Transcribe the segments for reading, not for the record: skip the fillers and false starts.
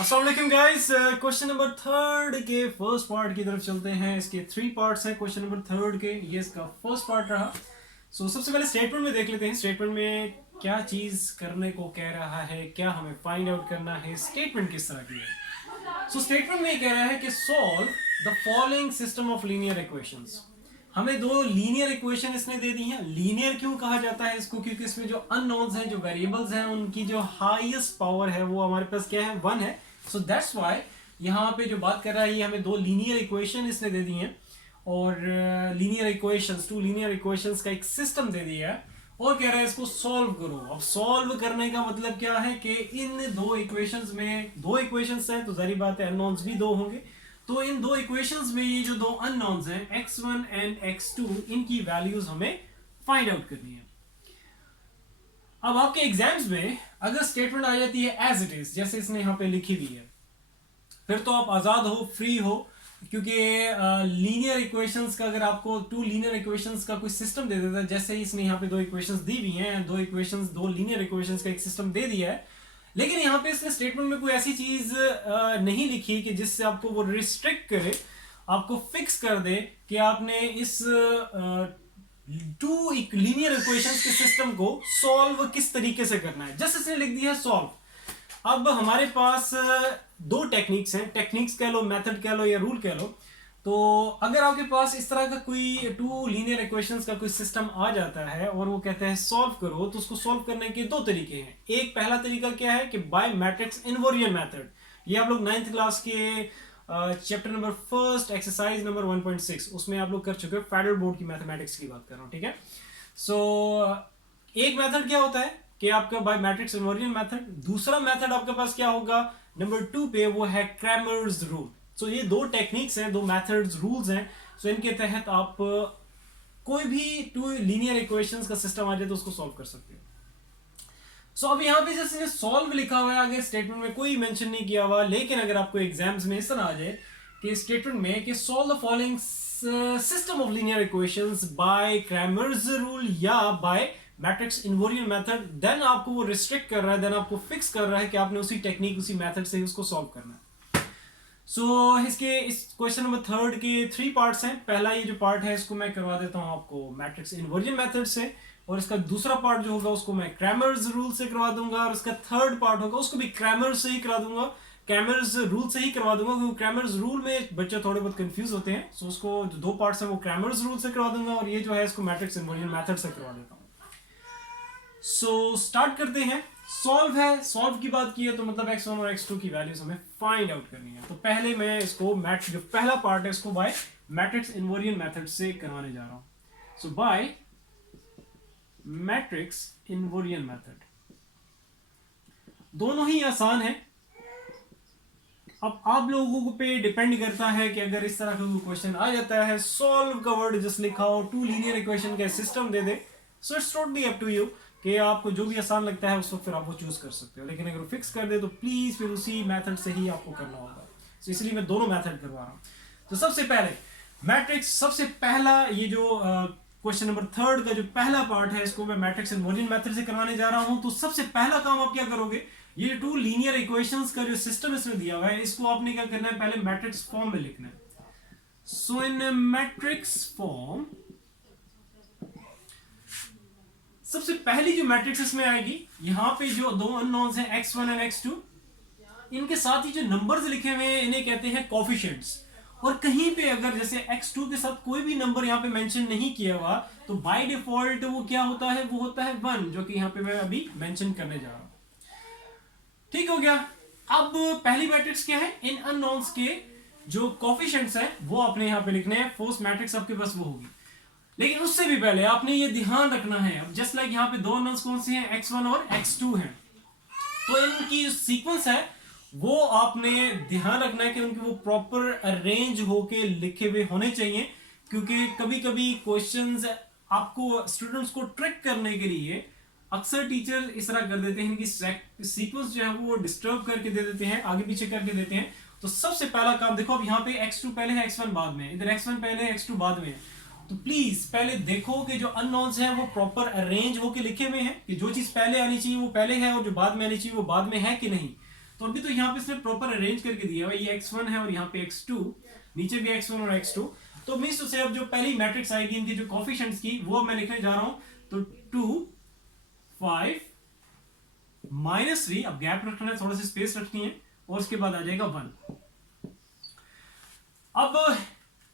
अस्सलाम वालेकुम guys. Question number third के फर्स्ट पार्ट की तरफ चलते हैं। इसके 3 पार्ट्स हैं क्वेश्चन नंबर थर्ड के। ये इसका फर्स्ट पार्ट रहा। सबसे पहले स्टेटमेंट में देख लेते हैं। स्टेटमेंट में क्या चीज करने को कह रहा है, क्या हमें फाइंड आउट करना है, स्टेटमेंट किस तरह की है। स्टेटमेंट में कह रहा है कि solve the following system of linear equations. हमें दो लीनियर इक्वेशन इसने दे दी हैं। लीनियर क्यों कहा जाता है इसको? क्योंकि इसमें जो अननोन्स हैं, जो वेरिएबल्स हैं, उनकी जो हाईएस्ट पावर है वो हमारे पास क्या है, 1 है। सो दैट्स व्हाई यहाँ पे जो बात कर रहा है, ये हमें दो लीनियर इक्वेशन इसने दे दी हैं और linear equations, two linear equations का एक सिस्टम दे दिया है और कह रहा है इसको सॉल्व करो। अब सॉल्व करने का मतलब क्या है कि इन दो इक्वेशंस में, दो इक्वेशंस हैं तो जारी बात है अननोन्स भी दो होंगे। तो इन दो इक्वेशंस में ये जो दो अननोन्स हैं x1 एंड x2, इनकी वैल्यूज हमें फाइंड आउट करनी है। अब आपके एग्जाम्स में अगर स्टेटमेंट आ जाती है एज इट इज, जैसे इसने यहाँ पे लिखी हुई है, फिर तो आप आजाद हो, फ्री हो। क्योंकि लीनियर इक्वेशंस का, अगर आपको टू लीनियर इक्वेशंस का कोई सिस्टम दे देता है, जैसे ही इसने यहाँ पे दो इक्वेशंस दी हुई हैं, दो इक्वेशंस, दो लीनियर इक्वेशंस का एक सिस्टम दे दिया है, लेकिन यहाँ पे इसने स्टेटमेंट में कोई ऐसी चीज नहीं लिखी कि जिससे आपको वो रिस्ट्रिक्ट करे, आपको फिक्स कर दे कि आपने इस टू लीनियर इक्वेशंस के सिस्टम को सॉल्व किस तरीके से करना है। जस्ट इसने लिख दिया सॉल्व। अब हमारे पास दो टेक्निक्स हैं, टेक्निक्स कह लो, मेथड कह लो या रूल कह लो। तो अगर आपके पास इस तरह का कोई टू लीनियर इक्वेशंस का कोई सिस्टम आ जाता है और वो कहते हैं सॉल्व करो, तो उसको सॉल्व करने के दो तरीके हैं। एक पहला तरीका क्या है कि बाय मैट्रिक्स इन्वर्जन मेथड। ये आप लोग 9th क्लास के chapter number first exercise number 1.6 उसमें आप लोग कर चुके हो। फेडरल बोर्ड की मैथमेटिक्स की बात कर रहा हूँ, ठीक है। एक मेथड क्या होता है कि आपका बाय मैट्रिक्स इन्वर्जन मेथड। दूसरा मेथड आपके पास क्या होगा नंबर 2 पे, वो है क्रैमर्स रूल। ये दो टेक्निक्स हैं, दो मेथड्स, रूल्स हैं। इनके तहत आप कोई भी टू लीनियर इक्वेशंस का सिस्टम आ जाए तो उसको सॉल्व कर सकते हो। अब यहाँ पे जैसे सॉल्व लिखा हुआ है, आगे स्टेटमेंट में कोई मेंशन नहीं किया हुआ, लेकिन अगर आपको एग्जाम्स में इस तरह आ जाए कि स्टेटमेंट में कि solve the following system of linear equations by Cramer's rule या by matrix inversion method, then आपको वो रिस्ट्रिक्ट कर रहा है, देन आपको फिक्स कर रहा है कि आपने उसी टेक्निक, उसी मेथड से ही उसको सॉल्व करना है। इसके इस क्वेश्चन नंबर थर्ड के 3 पार्ट्स हैं। पहला ये जो पार्ट है इसको मैं करवा देता हूँ आपको मैट्रिक्स इन्वर्जन मेथड से, और इसका दूसरा पार्ट जो होगा उसको मैं क्रैमर्स रूल से करवा दूंगा, और इसका थर्ड पार्ट होगा उसको भी क्रैमर्स से ही करा दूंगा, क्रैमर्स रूल से ही करवा दूंगा, क्योंकि क्रैमर्स रूल में बच्चे थोड़े बहुत कंफ्यूज होते हैं। उसको जो दो पार्ट्स हैं वो क्रैमर्स रूल से करवा दूंगा, और ये जो है इसको मैट्रिक्स इन्वर्जन मेथड से करवा देता हूँ। स्टार्ट करते हैं। सॉल्व है, सॉल्व की बात की है तो मतलब x1 और x2 की वैल्यूज हमें फाइंड आउट करनी है। तो पहले मैं इसको जो पहला पार्ट है इसको बाय मैट्रिक्स इन्वर्जन मेथड से करवाने जा रहा हूं। बाय मैट्रिक्स इन्वर्जन मेथड, दोनों ही आसान है। अब आप लोगों पे डिपेंड करता है कि अगर इस तरह का कोई क्वेश्चन आ जाता है, सॉल्व का वर्ड जस्ट लिखा हो, टू लीनियर इक्वेशन का सिस्टम दे दे, so it's totally up to you कि आपको जो भी आसान लगता है उसको फिर आप वो चूज कर सकते हो। लेकिन अगर फिक्स कर दे तो प्लीज फिर उसी मेथड से ही आपको करना होगा। इसलिए मैं दोनों मेथड करवा रहा हूं। तो सबसे पहले मैट्रिक्स, सबसे पहला ये जो क्वेश्चन नंबर थर्ड का जो पहला पार्ट है इसको मैं मैट्रिक्स इन्वर्जन मेथड से करवाने जा रहा हूं। तो सबसे पहला काम आप क्या करोगे, ये टू लीनियर इक्वेशंस का जो सिस्टम इसमें दिया हुआ है इसको आपने क्या करना है, पहले मैट्रिक्स फॉर्म में लिखना है। इन मैट्रिक्स फॉर्म सबसे पहली जो मैट्रिक्स इसमें आएगी, यहां पे जो दो अननोन्स हैं x1 और x2, इनके साथ ही जो नंबर्स लिखे हुए हैं इन्हें कहते हैं कोफिशिएंट्स। और कहीं पे अगर जैसे x2 के साथ कोई भी नंबर यहाँ पे मेंशन नहीं किया हुआ तो बाय डिफॉल्ट वो क्या होता है, वो होता है 1, जो कि यहाँ पे मैं अभी मेंशन करने जा रहा हूं। ठीक हो गया। अब पहली मैट्रिक्स क्या है, इन अननोन्स के जो कोफिशिएंट्स हैं वो आपने यहाँ पे लिखने हैं। फर्स्ट मैट्रिक्स आपके पास वो होगी, लेकिन उससे भी पहले आपने ये ध्यान रखना है, अब जस्ट लाइक यहाँ पे दो नंबर्स कौन से हैं, x1 और x2 हैं, तो इनकी जो सीक्वेंस है वो आपने ध्यान रखना है कि उनके वो प्रॉपर अरेंज होके लिखे हुए होने चाहिए। क्योंकि कभी कभी क्वेश्चंस आपको, स्टूडेंट्स को ट्रिक करने के लिए अक्सर टीचर इस तरह कर देते हैं, इनकी सीक्वेंस जो है वो डिस्टर्ब करके दे देते हैं, आगे पीछे करके देते हैं। तो सबसे पहला काम देखो, अब यहाँ पे x2 पहले है, x1 बाद में, इधर x1 पहले है, x2 बाद में है। तो प्लीज पहले देखो कि जो अननोन्स हैं वो प्रॉपर अरेंज होके लिखे हुए हैं, कि जो चीज पहले आनी चाहिए वो पहले है और जो बाद में आनी चाहिए वो बाद में है कि नहीं। तो अभी तो यहाँ पे इसने प्रॉपर अरेंज करके दिया है, ये x1 है और यहाँ पे x2, नीचे भी x1 और x2। तो मींस टू से अब जो पहली मैट्रिक्स आएगी इनकी जो कोफिशिएंट्स की वो मैं लिखने जा रहा हूं। तो 2 5 -3, अब गैप रखना है, थोड़ा सा स्पेस रखनी है, और उसके बाद आ जाएगा 1। अब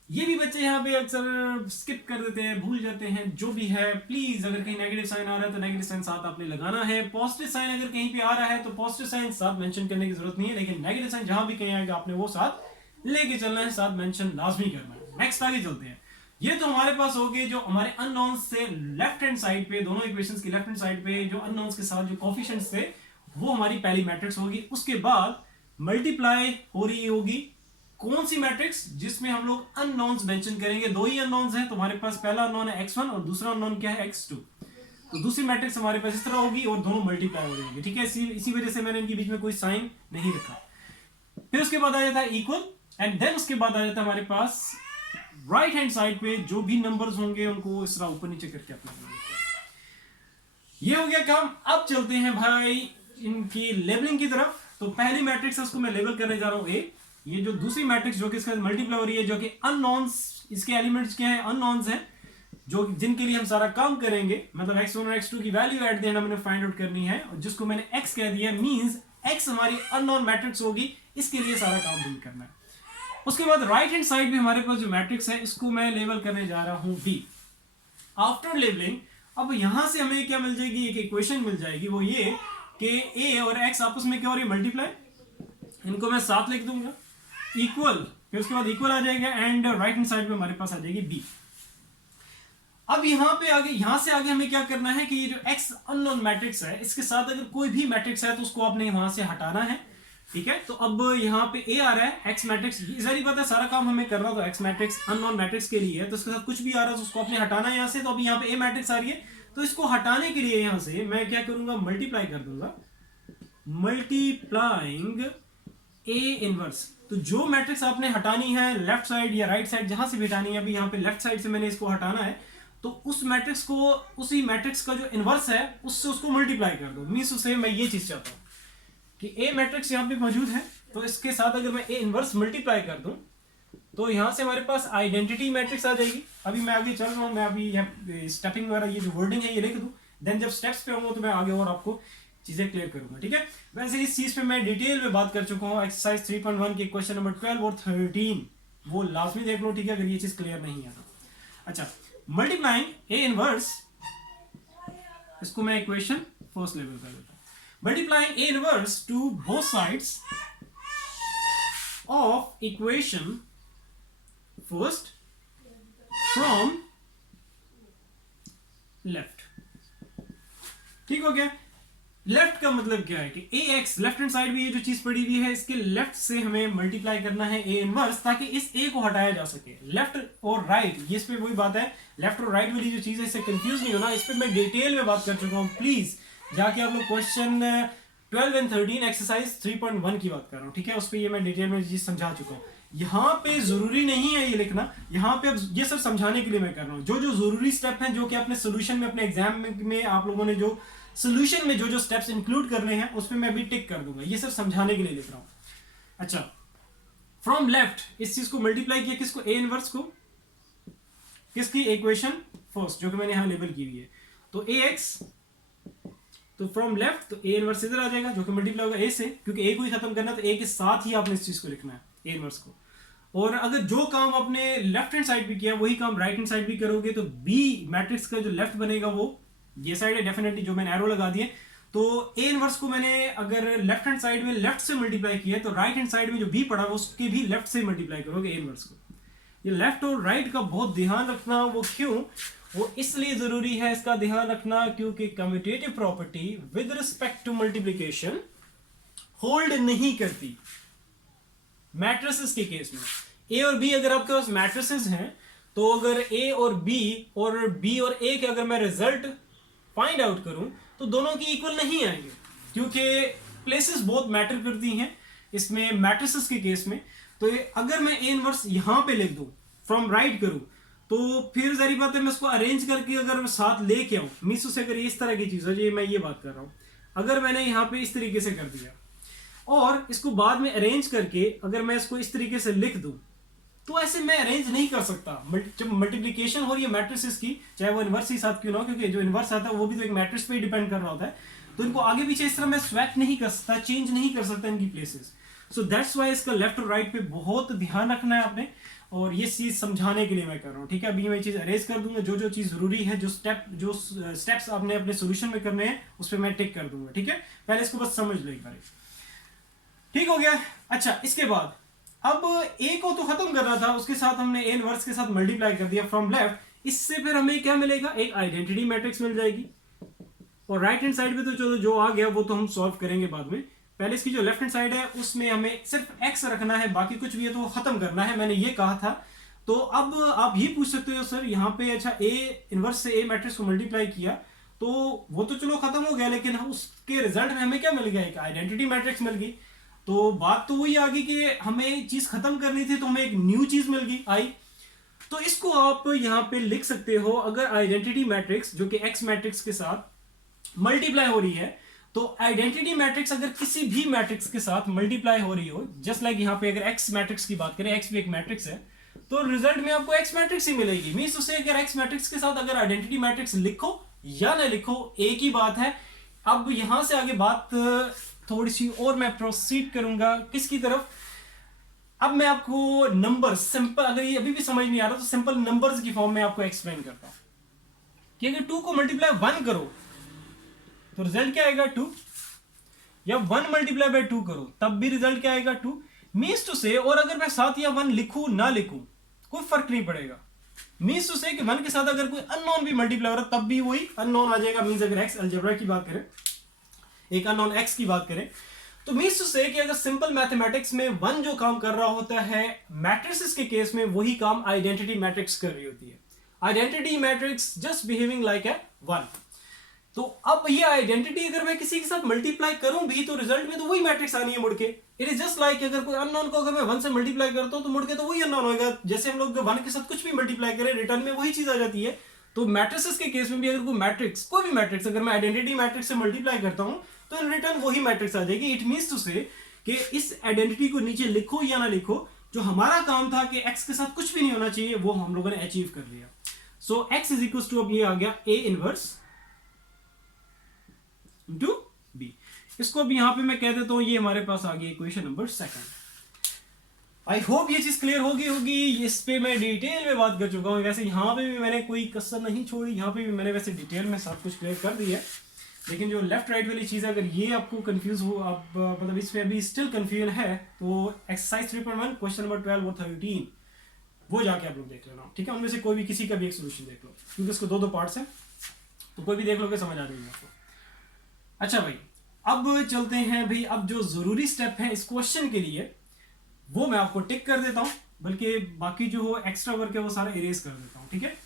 ये भी बच्चे यहाँ पे अक्सर स्किप कर देते हैं, भूल जाते हैं, जो भी है प्लीज अगर कहीं नेगेटिव साइन आ रहा है तो नेगेटिव साइन साथ आपने लगाना है। पॉजिटिव साइन अगर कहीं पे आ रहा है तो पॉजिटिव साइन साथ मेंशन करने की जरूरत नहीं है, लेकिन नेगेटिव साइन जहां भी कहीं आएगा आपने वो साथ लेके चलना है, साथ मेंशन लाजमी करना है। नेक्स्ट आगे चलते हैं। ये तो हमारे पास हो गए जो हमारे अननोन्स से लेफ्ट हैंड साइड पे, दोनों इक्वेशंस की लेफ्ट हैंड साइड पे जो अननोन्स के साथ जो कोफिशिएंट्स थे वो हमारी पहली मैट्रिक्स होगी। उसके बाद मल्टीप्लाई हो रही होगी कौन सी मैट्रिक्स, जिसमें हम लोग अननोन्स मेंशन करेंगे। दो ही अननोन्स हैं, तो हमारे पास पहला अननोन है x1 और दूसरा अननोन क्या है x2। तो दूसरी मैट्रिक्स हमारे पास इस तरह होगी और दोनों मल्टीप्लाई हो जाएंगे, ठीक है। इसी वजह से मैंने इनके बीच में कोई साइन नहीं रखा। फिर उसके बाद आ जाता है इक्वल, एंड देन उसके बाद आ जाता है हमारे पास राइट हैंड साइड पे जो भी नंबर्स होंगे उनको इस तरह ऊपर नीचे करके अपना ये हो गया काम। अब चलते हैं भाई इनकी लेबलिंग की तरफ। तो पहली मैट्रिक्स उसको मैं लेबल करने जा रहा हूं ए। ये जो दूसरी मैट्रिक्स जो कि इसका मल्टीप्लाई हो रही है, जो कि अननोन्स, इसके एलिमेंट्स क्या है, अननोन्स हैं, जो जिनके लिए हम सारा काम करेंगे, मतलब x1 और x2 की वैल्यू एट द एंड हमने फाइंड आउट करनी है, और जिसको मैंने x कह दिया मींस x हमारी अननोन मैट्रिक्स होगी, इसके लिए सारा काम बिल्ड करना है। उसके बाद राइट हैंड साइड में हमारे पास जो मैट्रिक्स है इसको मैं लेबल करने जा रहा हूं b। आफ्टर लेबलिंग अब यहां से हमें क्या मिल जाएगी, एक इक्वेशन मिल जाएगी, वो ये कि a और x आपस में क्या हो रही है, मल्टीप्लाई। इनको मैं साथ लिख दूंगा, इक्वल, फिर उसके बाद इक्वल आ जाएगा, एंड राइट हैंड साइड में हमारे पास आ जाएगी b। अब यहां पे आगे, यहां से आगे हमें क्या करना है कि ये जो x अननोन मैट्रिक्स है इसके साथ अगर कोई भी मैट्रिक्स है तो उसको आपने वहां से हटाना है, ठीक है। तो अब यहाँ पे a आ रहा है, x मैट्रिक्स, सारी बात है, सारा काम हमें करना तो x मैट्रिक्स अननोन मैट्रिक्स के लिए है, तो इसके साथ कुछ भी आ रहा है तो उसको आपने हटाना है यहाँ से। तो अभी यहाँ पे a मैट्रिक्स आ रही है, तो इसको हटाने के लिए यहाँ से मैं क्या करूंगा, मल्टीप्लाई कर दूंगा, मल्टीप्लाइंग a इनवर्स। तो जो मैट्रिक्स आपने हटानी है लेफ्ट साइड या राइट साइड जहां से भी हटानी है, अभी यहाँ पे लेफ्ट साइड से मैंने इसको हटाना है, तो उस मैट्रिक्स को, उसी मैट्रिक्स का जो इनवर्स है उससे उसको मल्टीप्लाई कर दो। मींस उसे मैं ये चीज चाहता हूं कि ए मैट्रिक्स यहाँ पे मौजूद है, तो इसके साथ अगर मैं ए इनवर्स मल्टीप्लाई कर दूं तो यहां से हमारे पास आइडेंटिटी मैट्रिक्स आ जाएगी। अभी मैं आगे चल रहा हूं, मैं अभी स्टेपिंग वगैरह ये जो वर्डिंग है ये लिख दूं, देन जब स्टेप्स पे आऊंगा तो मैं आगे और आपको चीजें क्लियर करूंगा, ठीक है। वैसे इस चीज पे मैं डिटेल में बात कर चुका हूं, एक्सरसाइज 3.1 के क्वेश्चन नंबर 12 और 13, वो लाजमी देख लो, ठीक है, अगर ये चीज क्लियर नहीं है तो। अच्छा, मल्टीप्लाइंग ए इनवर्स, इसको मैं इक्वेशन फर्स्ट लेवल कर देता हूं। Multiplying A inverse two both sides of equation first from left, ठीक हो गया। लेफ्ट का मतलब क्या है कि ax, लेफ्ट हैंड साइड में ये जो चीज पड़ी हुई है इसके लेफ्ट से हमें मल्टीप्लाई करना है a इनवर्स, ताकि इस a को हटाया जा सके। लेफ्ट और राइट, ये इस पे वही बात है, लेफ्ट और राइट वाली जो चीज है इससे कंफ्यूज नहीं होना, इस पे मैं डिटेल में बात कर चुका हूं। प्लीज जाके आप लोग क्वेश्चन 12 एंड 13 एक्सरसाइज 3.1 की बात कर रहा हूं, ठीक है, उस पर ये मैं डिटेल में चीज समझा चुका हूं। यहाँ पे जरूरी नहीं है ये लिखना, यहाँ पे अब ये सब समझाने के लिए मैं कर रहा हूँ। जो जो जरूरी स्टेप हैं, जो कि अपने सोल्यूशन में, अपने एग्जाम में आप लोगों ने जो सोल्यूशन में जो जो स्टेप्स इंक्लूड करने हैं उस पे मैं भी टिक कर दूंगा, ये सब समझाने के लिए लिख रहा हूं। अच्छा, फ्रॉम लेफ्ट इस चीज को मल्टीप्लाई किया, किसको, ए इनवर्स को, किसकी, इक्वेशन फर्स्ट, जो कि मैंने यहां लेबल की हुई है। तो ax, तो फ्रॉम लेफ्ट, तो ए इनवर्स इधर आ जाएगा जो कि मल्टीप्लाई होगा ए से, क्योंकि ए को ही खत्म करना है तो ए के साथ ही आपने इस चीज को लिखना है, ए इनवर्स को। और अगर जो काम आपने लेफ्ट हैंड साइड पे किया वही काम राइट हैंड साइड भी करोगे, तो बी मैट्रिक्स का जो लेफ्ट बनेगा वो ये साइड है डेफिनेटली, जो मैंने एरो लगा दिए। तो ए इनवर्स को मैंने अगर लेफ्ट हैंड साइड में लेफ्ट से मल्टीप्लाई किया, तो राइट हैंड साइड में जो बी पड़ा है उसके भी लेफ्ट से मल्टीप्लाई करोगे ए इनवर्स को। ये लेफ्ट और राइट का बहुत ध्यान रखना, वो क्यों, वो इसलिए जरूरी है इसका ध्यान रखना क्योंकि commutative property with respect to multiplication hold नहीं करती मैट्रिसेस के केस में। ए और बी अगर आपके पास मैट्रिसेस हैं, तो अगर ए और बी और ए के अगर मैं रिजल्ट फाइंड आउट करूं तो दोनों की इक्वल नहीं आएंगे, क्योंकि प्लेसेस बहुत मैटर करती हैं इसमें मैट्रिसेस के केस में। तो अगर मैं ए इनवर्स यहां पे लिख दूं, फ्रॉम राइट करूं, तो फिर जरी बात है मैं उसको अरेंज करके अगर मैं साथ लेके आऊं, मीस उसे अगर इस तरह की चीज हो, ये मैं ये बात कर रहा हूं, अगर मैंने यहां पे इस तरीके से कर दिया, और इसको बाद में अरेंज करके अगर मैं इसको इस तरीके से लिख दूं तो ऐसे मैं अरेंज नहीं कर सकता। जब मल्टीप्लिकेशन हो रही है मैट्रिसेस की, चाहे वो इनवर्स ही साथ क्यों ना हो, क्योंकि जो इनवर्स आता है वो भी तो एक मैट्रिक्स पे ही डिपेंड कर रहा होता है, तो इनको आगे पीछे इस तरह मैं स्वैप नहीं कर सकता, चेंज नहीं कर सकता इनकी प्लेसेस। सो दैट्स वाई इसका लेफ्ट और राइट पे बहुत ध्यान रखना है आपने, और ये चीज समझाने के लिए मैं कर रहा हूँ, ठीक है। अभी मैं चीज अरेज कर दूंगा, जो जो चीज जरूरी है, जो स्टेप्स आपने अपने सोल्यूशन में करने हैं उस पर मैं टिक कर दूंगा, ठीक है। पहले इसको बस समझ लो एक बार, ठीक हो गया। अच्छा, इसके बाद अब ए को तो खत्म करना था, उसके साथ हमने ए इनवर्स के साथ मल्टीप्लाई कर दिया फ्रॉम लेफ्ट। इससे फिर हमें क्या मिलेगा, एक आइडेंटिटी मैट्रिक्स मिल जाएगी। और राइट हैंड साइड पे तो चलो जो आ गया वो तो हम सॉल्व करेंगे बाद में। पहले इसकी जो लेफ्ट हैंड साइड है उसमें हमें सिर्फ एक्स रखना है, बाकी कुछ भी है तो खत्म करना है, मैंने ये कहा था। तो अब आप ये पूछ सकते हो सर यहाँ पे, अच्छा ए इनवर्स से ए मैट्रिक्स को मल्टीप्लाई किया तो वो तो चलो खत्म हो गया, लेकिन उसके रिजल्ट में हमें क्या मिल गया, एक आइडेंटिटी मैट्रिक्स मिल गई। तो बात तो वही आ गई कि हमें चीज खत्म करनी थी तो हमें एक न्यू चीज मिल गई आई। तो इसको आप यहां पे लिख सकते हो, अगर आइडेंटिटी मैट्रिक्स जो कि एक्स मैट्रिक्स के साथ मल्टीप्लाई हो रही है, तो आइडेंटिटी मैट्रिक्स अगर किसी भी मैट्रिक्स के साथ मल्टीप्लाई हो रही हो, जस्ट लाइक यहां पे अगर एक्स मैट्रिक्स की बात करें, एक्स भी एक मैट्रिक्स है, तो रिजल्ट में आपको एक्स मैट्रिक्स ही मिलेगी। मींस उसे अगर एक्स मैट्रिक्स के साथ अगर आइडेंटिटी मैट्रिक्स लिखो या ना लिखो एक ही बात है। अब यहां से आगे बात थोड़ी सी और मैं प्रोसीड करूंगा किसकी तरफ। अब मैं आपको नंबर सिंपल, अगर ये अभी भी समझ नहीं आ रहा तो सिंपल नंबर्स की फॉर्म में आपको एक्सप्लेन करता हूं कि अगर 2 को मल्टीप्लाई 1 करो तो रिजल्ट क्या आएगा 2, या 1 मल्टीप्लाई बाय 2 करो तब भी रिजल्ट क्या आएगा 2। मीन्स टू से, और अगर मैं 7 या 1 लिखूं ना लिखूं कोई फर्क नहीं पड़ेगा। मीन्स टू से कि 1 के साथ अगर कोई अननोन भी मल्टीप्लाई हो रहा है तब भी वही अननोन आ जाएगा। मीन्स अगर एक्स अलजेब्रा की बात करें, एक अननोन एक्स की बात करें, तो मीन्स टू से कि अगर सिंपल मैथमेटिक्स में 1 जो काम कर रहा होता है, मैट्रिसेस के केस में वही काम आइडेंटिटी मैट्रिक्स कर रही होती है। Identity matrix just behaving like a 1। तो अब ये आइडेंटिटी अगर मैं किसी के साथ मल्टीप्लाई करूं भी तो रिजल्ट में तो वही मैट्रिक्स आनी है मुड़ के। इट इज जस्ट लाइक अगर कोई अननोन को अगर मैं 1 से मल्टीप्लाई करता हूं तो मुड़ के तो वही अननोन होगा। जैसे हम लोग 1 के साथ कुछ भी मल्टीप्लाई करें रिटर्न में वही चीज आ जाती है। तो मैट्रिसेस के केस में भी अगर कोई मैट्रिक्स, कोई भी मैट्रिक्स अगर मैं आइडेंटिटी मैट्रिक्स से मल्टीप्लाई करता हूं तो इन रिटर्न वही मैट्रिक्स आ जाएगी। इट मीन्स टू से कि इस आइडेंटिटी को नीचे लिखो या ना लिखो, जो हमारा काम था कि एक्स के साथ कुछ भी नहीं होना चाहिए वो हम लोगों ने अचीव कर लिया। सो एक्स इज इक्वल टू, अब ये आ गया ए इनवर्स इंटू बी। इसको अब यहां पे मैं कह देता हूं ये हमारे पास आ गई इक्वेशन नंबर 2। आई होप ये चीज क्लियर होगी। इस पे मैं डिटेल में बात कर चुका हूं, वैसे यहां पे भी मैंने कोई कसर नहीं छोड़ी, यहां पे भी मैंने वैसे डिटेल में सब कुछ क्लियर कर दिया है। लेकिन जो लेफ्ट राइट वाली चीज है, अगर ये आपको कंफ्यूज हो, आप मतलब इस पे अभी स्टिल कंफ्यूजन है, तो एक्सरसाइज 3.1 क्वेश्चन नंबर 12 और 13 वो जाके आप लोग देख लेना, ठीक है। उनमें से कोई भी किसी का भी एक सोल्यूशन देख लो, क्योंकि इसको 2 पार्ट्स हैं, तो कोई भी देख लो के समझ आ जाएगी आपको। अच्छा भाई, अब चलते हैं भाई, अब जो जरूरी स्टेप है इस क्वेश्चन के लिए वो मैं आपको टिक कर देता हूं, बल्कि बाकी जो हो एक्स्ट्रा वर्क है वो सारा इरेज कर देता हूं, ठीक है।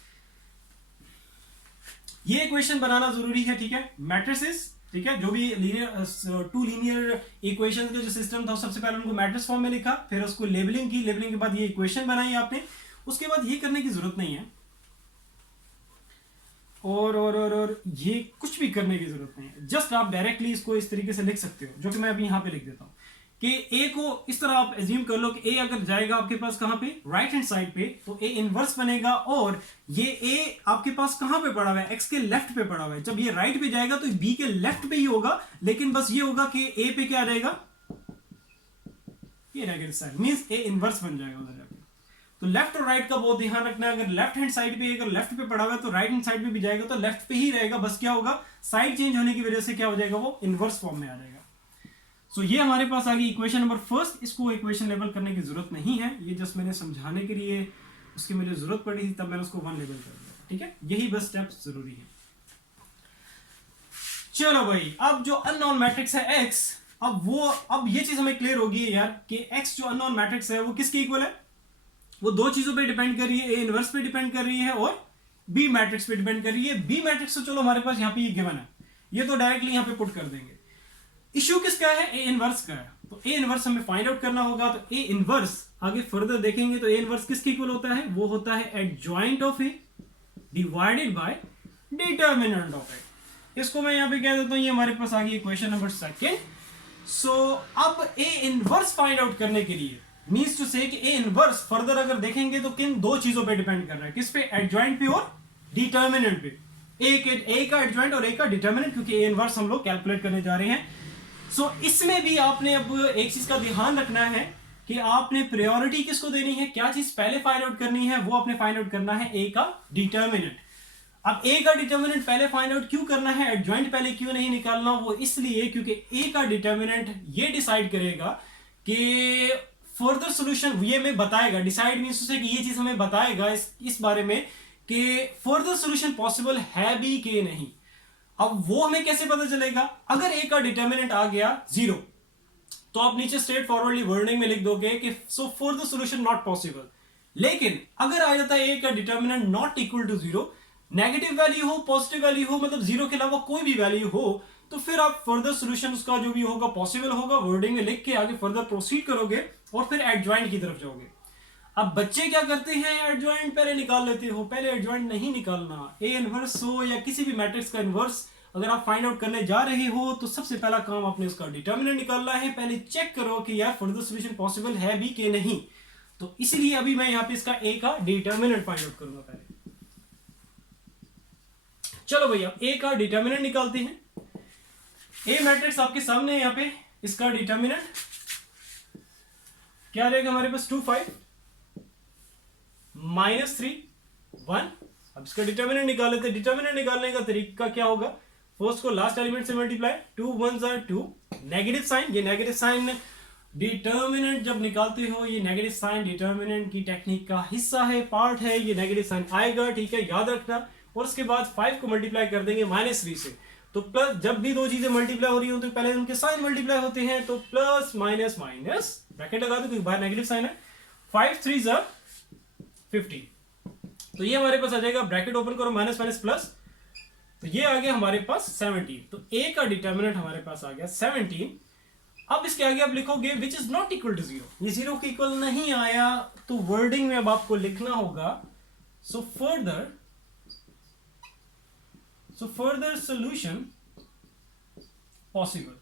ये इक्वेशन बनाना जरूरी है, ठीक है। मैट्रिसेस, ठीक है, जो भी लीनियर 2 लीनियर इक्वेशन का जो सिस्टम था सबसे पहले उनको मैट्रिक्स फॉर्म में लिखा, फिर उसको लेबलिंग की, लेबलिंग के बाद ये इक्वेशन बनाई आपने। उसके बाद ये करने की जरूरत नहीं है, और ये कुछ भी करने की जरूरत नहीं है। जस्ट आप डायरेक्टली इसको इस तरीके से लिख सकते हो, जो कि मैं अभी यहां पे लिख देता हूं कि ए को इस तरह आप एज्यूम कर लो कि ए अगर जाएगा आपके पास कहां पे, राइट हैंड साइड पे, तो ए इनवर्स बनेगा। और ये ए आपके पास कहां पे पड़ा हुआ है, एक्स के लेफ्ट पे पड़ा हुआ है। जब ये राइट पे जाएगा तो बी के लेफ्ट पे ही होगा, लेकिन बस ये होगा कि ए पे क्या आ जाएगा, ये रहेगा इस साइड, मींस ए इनवर्स बन जाएगा उधर जाके। तो लेफ्ट और राइट का बहुत ध्यान रखना है। अगर लेफ्ट हैंड साइड पे, अगर लेफ्ट पे पड़ा हुआ है तो राइट हैंड साइड पे भी जाएगा तो लेफ्ट पे ही रहेगा। बस क्या होगा, साइड चेंज होने की वजह से क्या हो जाएगा, वो इनवर्स फॉर्म में आ जाएगा। सो ये हमारे पास आ गई इक्वेशन नंबर 1। इसको इक्वेशन लेवल करने की जरूरत नहीं है, ये जस्ट मैंने समझाने के लिए उसकी मुझे जरूरत पड़ी थी, तब मैंने उसको 1 लेवल कर दिया, ठीक है। यही बस स्टेप जरूरी है। चलो भाई, अब जो अननोन मैट्रिक्स है x, अब ये चीज हमें क्लियर होगी यार कि x जो अननोन मैट्रिक्स है वो किसके इक्वल है, वो 2 चीजों पे डिपेंड कर रही है, ए इनवर्स पे डिपेंड कर रही है और बी मैट्रिक्स पे डिपेंड कर रही है। बी मैट्रिक्स तो चलो हमारे पास यहाँ पे ये गिवन है, ये तो डायरेक्टली यहाँ पे पुट कर देंगे। इश्यू किसका है, ए इनवर्स का है। तो ए इनवर्स हमें फाइंड आउट करना होगा। तो ए इनवर्स आगे फर्दर देखेंगे तो ए इनवर्स किसके इक्वल होता है, वो होता है adjoint of A divided by determinant of A. इसको मैं यहाँ पे कह देता हूँ, ये हमारे पास आ गई इक्वेशन नंबर 2। सो अब ए इनवर्स फाइंड आउट करने के लिए मीन्स टू से कि ए इनवर्स फर्दर अगर देखेंगे तो किन दो चीजों पे डिपेंड कर रहा है, किस पे, एडजॉइंट पे और डिटर्मिनेंट पे। ए का एडजॉइंट और ए का डिटर्मिनेंट, क्योंकि ए इनवर्स हम लोग कैलकुलेट करने जा रहे हैं। सो इसमें भी आपने अब एक चीज का ध्यान रखना है कि आपने प्रायोरिटी किसको देनी है, क्या चीज पहले फाइंड आउट करनी है, वो आपने फाइंड आउट करना है ए का डिटर्मिनेंट। अब ए का डिटर्मिनेंट पहले फाइंड आउट क्यों करना है, एडजॉइंट पहले क्यों नहीं निकालना, वो इसलिए क्योंकि ए का डिटर्मिनेंट ये डिसाइड करेगा कि फर्दर सोल्यूशन, ये हमें बताएगा, डिसाइड मींस कि ये चीज हमें बताएगा इस बारे में कि फर्दर सोल्यूशन पॉसिबल है भी कि नहीं। अब वो हमें कैसे पता चलेगा, अगर ए का डिटर्मिनेंट आ गया 0 तो आप नीचे स्ट्रेट फॉरवर्डली वर्डिंग में लिख दोगे कि so further solution not possible. लेकिन अगर आ जाता है ए का determinant not equal to 0, negative value हो पॉजिटिव वैल्यू हो, मतलब 0 के अलावा कोई भी वैल्यू हो, तो फिर आप फर्दर सोल्यूशन उसका जो भी होगा पॉसिबल होगा वर्डिंग में लिख के आगे फर्दर प्रोसीड करोगे और फिर एडजॉइंट की तरफ जाओगे। अब बच्चे क्या करते हैं, एडजॉइंट पहले निकाल लेते हो, पहले एडजॉइंट नहीं निकालना। ए इनवर्स हो या किसी भी मैट्रिक्स का इनवर्स अगर आप फाइंड आउट करने जा रहे हो तो सबसे पहला काम आपने उसका डिटर्मिनेंट निकालना है, पहले चेक करो कि यार फर्दर सोल्यूशन पॉसिबल है भी कि नहीं। तो इसलिए अभी मैं यहाँ पे इसका ए का डिटर्मिनेंट फाइंड आउट करूंगा पहले। चलो भैया ए का डिटर्मिनेंट निकालते हैं। ए मैट्रिक्स आपके सामने है, यहाँ पे इसका डिटर्मिनेंट क्या रहेगा हमारे पास, 2 5 -3 1। अब इसका डिटर्मिनेंट निकाल लेते हैं। डिटर्मिनेंट निकालने का तरीका क्या होगा, फर्स्ट को लास्ट एलिमेंट से multiply, 2 1s are 2, negative sign, ये नेगेटिव साइन डिटर्मिनेंट जब निकालते हो, ये नेगेटिव साइन डिटर्मिनेंट की टेक्निक का हिस्सा है, पार्ट है, ये नेगेटिव साइन आएगा, ठीक है, याद रखना। और उसके बाद 5 को मल्टीप्लाई कर देंगे -3 से। तो प्लस, जब भी दो चीजें मल्टीप्लाई हो रही हो तो पहले उनके साइन मल्टीप्लाई होते हैं, तो प्लस माइनस माइनस ब्रैकेट लगा दो क्योंकि बाहर नेगेटिव साइन है, 5 3s are 15। तो ये हमारे पास आ जाएगा, ब्रैकेट ओपन करो, माइनस माइनस प्लस, तो ये आ गया हमारे पास 17। तो ए का डिटर्मिनेंट हमारे पास आ गया 17। अब इसके आगे आप लिखोगे which is not equal to 0, ये 0 के इक्वल नहीं आया, तो वर्डिंग में अब आपको लिखना होगा सो फर्दर सोल्यूशन पॉसिबल।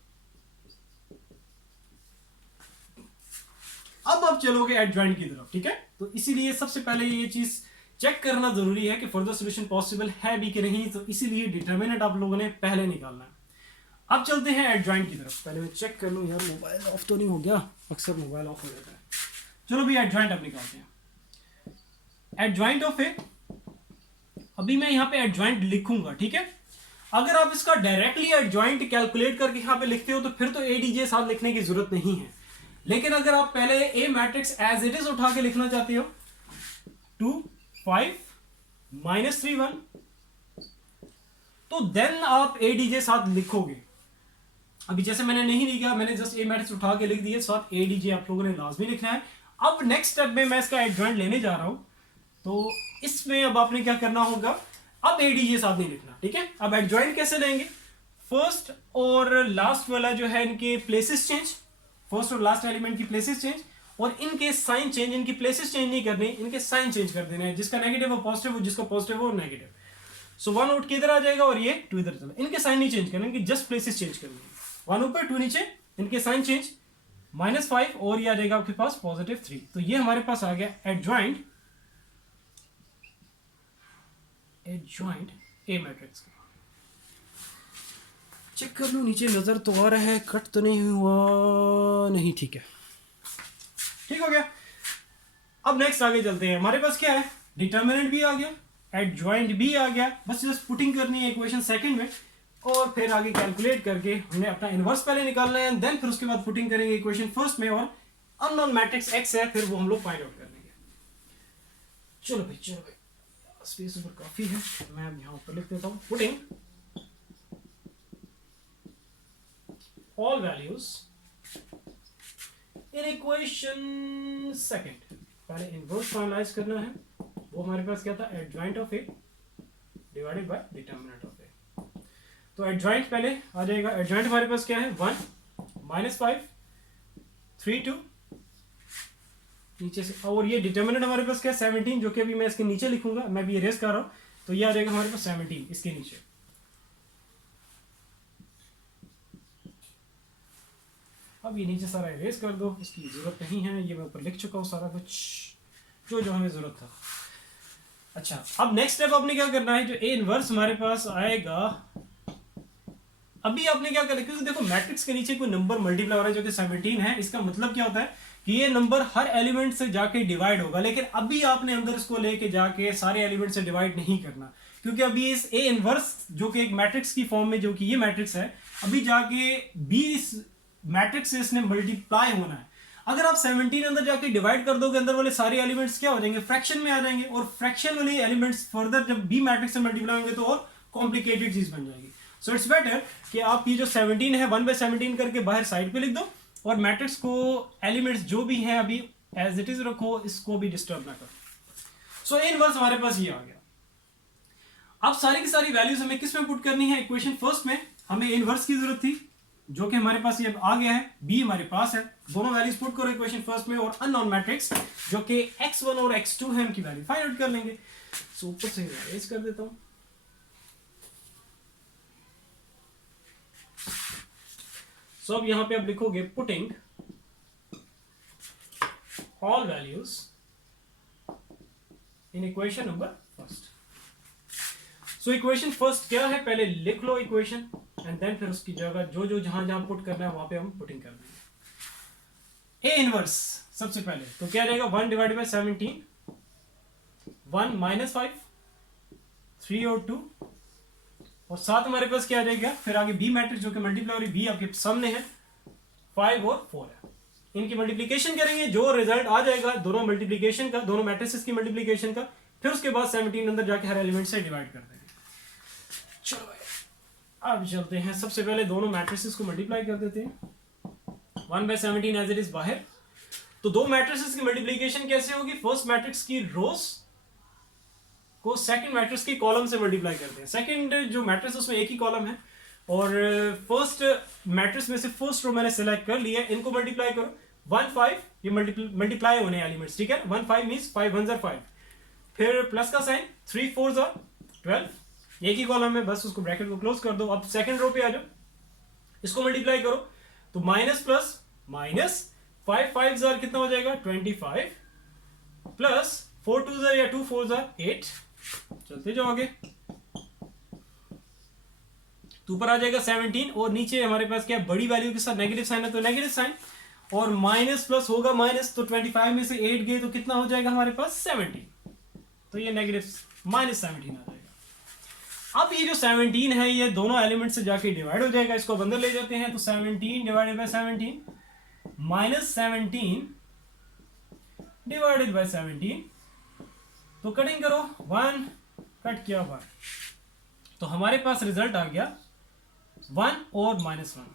अब आप चलोगे एडजॉइंट की तरफ, ठीक है। तो इसीलिए सबसे पहले ये चीज चेक करना जरूरी है कि फर्दर सोल्यूशन पॉसिबल है भी कि नहीं, तो इसीलिए डिटर्मिनेंट आप लोगों ने पहले निकालना है। अब चलते हैं एडजॉइंट की तरफ। पहले मैं चेक कर लूं यार मोबाइल ऑफ तो नहीं हो गया, अक्सर मोबाइल ऑफ हो जाता है। चलो भी एडजॉइंट अब निकालते हैं। एडजॉइंट ऑफ ए, अभी मैं यहाँ पे एडजॉइंट लिखूंगा, ठीक है। अगर आप इसका डायरेक्टली एडजॉइंट कैलकुलेट करके यहाँ पे लिखते हो तो फिर तो एडीजे साथ लिखने की जरूरत नहीं है। लेकिन अगर आप पहले ए मैट्रिक्स एज इट इज उठा के लिखना चाहते हो, 2 5 -3 1, तो देन आप एडीजे साथ लिखोगे। अभी जैसे मैंने नहीं लिखा, मैंने जस्ट ए मैट्रिक्स उठा के लिख दिया, साथ एडीजे आप लोगों ने लाजमी लिखना है। अब नेक्स्ट स्टेप में मैं इसका एडजॉइंट लेने जा रहा हूं, तो इसमें अब आपने क्या करना होगा, अब एडीजे साथ नहीं लिखना, ठीक है। अब एडजॉइंट कैसे लेंगे, फर्स्ट और लास्ट वाला जो है इनके प्लेसेस चेंज, फर्स्ट और लास्ट एलिमेंट की प्लेसेस चेंज, और इनके साइन चेंज, इनकी प्लेसेस चेंज नहीं करनी, इनके साइन चेंज कर देने हैं, जिसका नेगेटिव वो पॉजिटिव हो, जिसका पॉजिटिव वो नेगेटिव। सो 1 उठ के इधर आ जाएगा और ये 2 इधर चला, इनके साइन नहीं चेंज करने, इनकी जस्ट प्लेसेस चेंज करनी है, 1 ऊपर 2 नीचे, इनके साइन चेंज, -5 और ये आ जाएगा आपके पास +3। तो ये हमारे पास आ गया एडजॉइंट ए मैट्रिक्स का। चेक कर लूं नीचे नजर तो आ रहा है, कट तो नहीं हुआ, नहीं, ठीक है, ठीक हो गया। अब नेक्स्ट आगे चलते हैं। हमारे पास क्या है, डिटर्मिनेंट भी आ गया, एडजॉइंट भी आ गया, बस जस्ट पुटिंग करनी है इक्वेशन सेकंड में, और फिर आगे कैलकुलेट करके हमने अपना इनवर्स पहले निकालना है, देन फिर उसके बाद पुटिंग करेंगे इक्वेशन फर्स्ट में, और अननोन मैट्रिक्स एक्स है, फिर वो हम लोग फाइंड आउट कर लेंगे। चलो भाई स्पेस ऊपर काफी है, मैं अब यहाँ ऊपर लिख देता हूँ, putting all values in equation second। पहले इनवर्स फाइनलाइज करना है, वो हमारे पास क्या था, adjoint of A divided by determinant of A. तो एडजॉइंट पहले आ जाएगा, एडजॉइंट हमारे पास क्या है, 1 -5 3 2 नीचे से, और ये डिटर्मिनेंट हमारे पास क्या है 17, जो कि अभी मैं इसके नीचे लिखूंगा, मैं भी इरेज कर रहा हूं, तो ये आ जाएगा हमारे पास 17 इसके नीचे। अब ये नीचे सारा इरेज कर दो, इसकी ज़रूरत नहीं है, ये मैं ऊपर लिख चुका हूँ सारा कुछ जो जो हमें ज़रूरत था। अच्छा, अब नेक्स्ट स्टेप आपने क्या करना है, जो ए इनवर्स हमारे पास आएगा, अभी आपने क्या करना है, क्योंकि देखो मैट्रिक्स के नीचे कोई नंबर मल्टीप्लाई हो रहा है जो कि 17 है, इसका मतलब क्या होता है कि ये नंबर हर एलिमेंट से जाके डिवाइड होगा, लेकिन अभी आपने अंदर इसको लेके जाके सारे एलिमेंट से डिवाइड नहीं करना, क्योंकि अभी इस ए इनवर्स जो कि एक मैट्रिक्स की फॉर्म में, जो कि ये मैट्रिक्स है, अभी जाके 20 मैट्रिक्स से इसने मल्टीप्लाई होना है। अगर आप 17 अंदर जाके डिवाइड कर दोगे, अंदर वाले सारे एलिमेंट्स क्या हो जाएंगे, फ्रैक्शन में आ जाएंगे, और फ्रैक्शन वाले एलिमेंट्स फर्दर जब बी मैट्रिक्स से मल्टीप्लाई होंगे तो और कॉम्प्लिकेटेड चीज बन जाएगी। सो इट्स बेटर कि आप ये जो 17 है 1/17 करके बाहर साइड पे लिख दो, और मैट्रिक्स को एलिमेंट्स जो भी हैं अभी एज इट इज रखो, इसको भी डिस्टर्ब ना करो। सो इनवर्स हमारे पास ये आ गया। अब सारी की सारी वैल्यूज हमें किस में पुट करनी है, इक्वेशन फर्स्ट में हमें इनवर्स की जरूरत थी, जो कि हमारे पास ये आ गया है, बी हमारे पास है, दोनों वैल्यूज पुट करो इक्वेशन फर्स्ट में, और अननोन मैट्रिक्स जो कि x1 और x2 है, उनकी वैल्यू फाइंड आउट कर लेंगे। सो ऊपर से अरेंज कर देता हूं। सो अब यहां पे आप लिखोगे putting all values in equation number first. So equation first क्या है, पहले लिख लो इक्वेशन, एंड देन फिर उसकी जगह जो जो जहां जहां पुट करना है वहां पे हम पुटिंग कर देंगे। ए इनवर्स सबसे पहले तो क्या रहेगा, 1/17, 1 - 5, 3 और 2, और साथ हमारे पास क्या आ जाएगा, फिर आगे बी मैट्रिक्स जो कि मल्टीप्लाई हो रही, बी आपके सामने है, 5 और 4 है, इनकी मल्टीप्लीकेशन करेंगे, जो रिजल्ट आ जाएगा दोनों मल्टीप्लीकेशन का, दोनों मैट्रिक्स की मल्टीप्लीकेशन का, फिर उसके बाद 17 अंदर जाके हर एलिमेंट से डिवाइड कर देंगे। चलो अब चलते हैं, सबसे पहले दोनों मैट्रिसेस को मल्टीप्लाई कर देते हैं, 1/17 एज इट इज बाहर। तो दो मैट्रिसेस की मल्टीप्लीकेशन कैसे होगी, फर्स्ट मैट्रिक्स की रोज को सेकंड मैट्रिक्स की कॉलम से मल्टीप्लाई करते हैं। सेकंड जो मैट्रिक्स उसमें एक ही कॉलम है, और फर्स्ट मैट्रिक्स में से फर्स्ट रो मैंने सिलेक्ट कर लिया, इनको मल्टीप्लाई करो, 1 5, ये मल्टीप्लाई होने एलिमेंट्स, ठीक है, 1 5 मींस 5 1 5, फिर प्लस का साइन, 3 4 12, एक ही कॉलम में, बस उसको ब्रैकेट को क्लोज कर दो। अब सेकंड रो पे आ जाओ, इसको मल्टीप्लाई करो, तो माइनस प्लस माइनस, 5 5 कितना हो जाएगा 25, प्लस 4 2 या 2 4 8, चलते जाओ आगे, तो ऊपर आ जाएगा 17, और नीचे हमारे पास क्या बड़ी वैल्यू के साथ नेगेटिव साइन है तो नेगेटिव साइन, और माइनस प्लस होगा माइनस, तो 25 में से 8 गए तो कितना हो जाएगा हमारे पास 17, तो ये नेगेटिव -17 आ जाएगा। अब ये जो 17 है ये दोनों एलिमेंट से जाके डिवाइड हो जाएगा, इसको अंदर ले जाते हैं, तो 17 डिवाइडेड बाय 17 -17 डिवाइडेड बाय 17, तो कटिंग करो, 1 कट किया 1, तो हमारे पास रिजल्ट आ गया 1 और -1,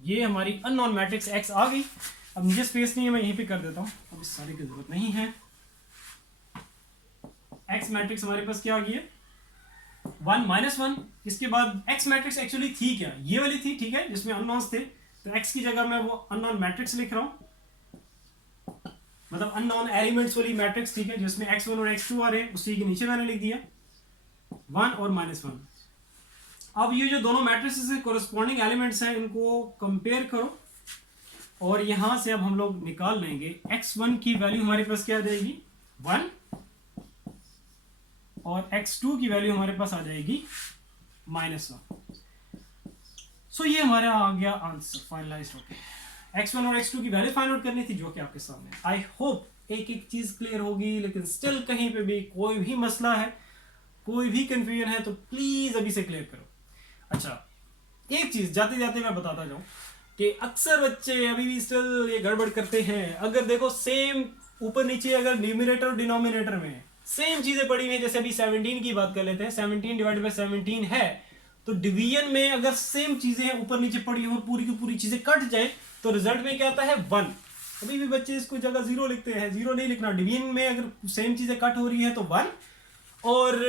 ये हमारी अननोन मैट्रिक्स x आ गई। अब मुझे स्पेस नहीं है, मैं यहीं पे कर देता हूं, अब इस सारे की जरूरत नहीं है। x मैट्रिक्स हमारे पास क्या आ गई है, 1 -1, इसके बाद x मैट्रिक्स एक्चुअली थी क्या, ये वाली थी, ठीक है, जिसमें अननोन्स थे, तो x की जगह मैं वो अननोन मैट्रिक्स लिख रहा हूं, मतलब अननोन एलिमेंट्स वाली मैट्रिक्स, ठीक है, जिसमें x1 और x2 आ रहे हैं, उसी के नीचे मैंने लिख दिया 1 और -1। अब ये जो दोनों मैट्रिक्स से कोरस्पॉन्डिंग एलिमेंट्स हैं, इनको कंपेयर करो, और यहां से अब हम लोग निकाल लेंगे x1 की वैल्यू हमारे पास क्या आ जाएगी 1, और x2 की वैल्यू हमारे पास आ जाएगी -1। सो ये हमारा आ गया आंसर फाइनलाइज हो गया। x1 और x2 की वैल्यू फाइंड आउट करनी थी, जो कि आपके सामने। आई होप एक एक चीज क्लियर होगी, लेकिन स्टिल कहीं पे भी कोई भी मसला है, कोई भी कंफ्यूजन है, तो प्लीज अभी से क्लियर करो। अच्छा, एक चीज जाते जाते मैं बताता जाऊं कि अक्सर बच्चे अभी भी स्टिल ये गड़बड़ करते हैं। अगर देखो सेम ऊपर नीचे अगर न्यूमरेटर और डिनोमिनेटर में सेम चीजें पड़ी हुई है, जैसे अभी 17 की बात कर लेते हैं, 17 डिवाइडेड बाय 17 है, तो डिवीजन में अगर सेम चीजें हैं ऊपर नीचे पड़ी हो और पूरी की पूरी चीजें कट जाए, तो रिजल्ट में क्या आता है 1। अभी भी बच्चे इसको जगह 0 लिखते हैं, 0 नहीं लिखना। डिवीजन में अगर सेम चीजें कट हो रही है तो 1, और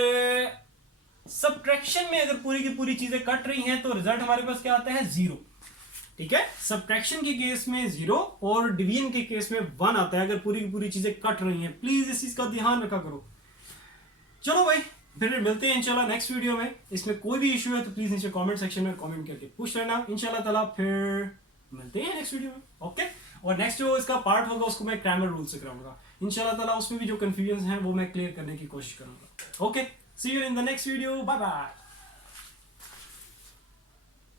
सब्ट्रैक्शन में अगर पूरी की पूरी चीजें कट रही हैं तो रिजल्ट हमारे पास क्या आता है 0। ठीक है, सब्ट्रैक्शन के केस में 0 और डिवीजन के केस में 1 आता है अगर पूरी की पूरी चीजें कट रही हैं। प्लीज इस चीज का ध्यान रखा करो। चलो भाई, फिर मिलते हैं इंशाल्लाह नेक्स्ट वीडियो में। इसमें कोई भी इशू है तो प्लीज नीचे कमेंट सेक्शन में कमेंट करके पूछ लेना। इंशाल्लाह ताला फिर मिलते हैं नेक्स्ट वीडियो में, ओके। और नेक्स्ट जो इसका पार्ट होगा उसको मैं ग्रामर रूल से कराऊंगा इंशाल्लाह ताला, उसमें भी जो कंफ्यूजन है वो मैं क्लियर करने की कोशिश करूंगा, okay. See you in the next video, bye bye.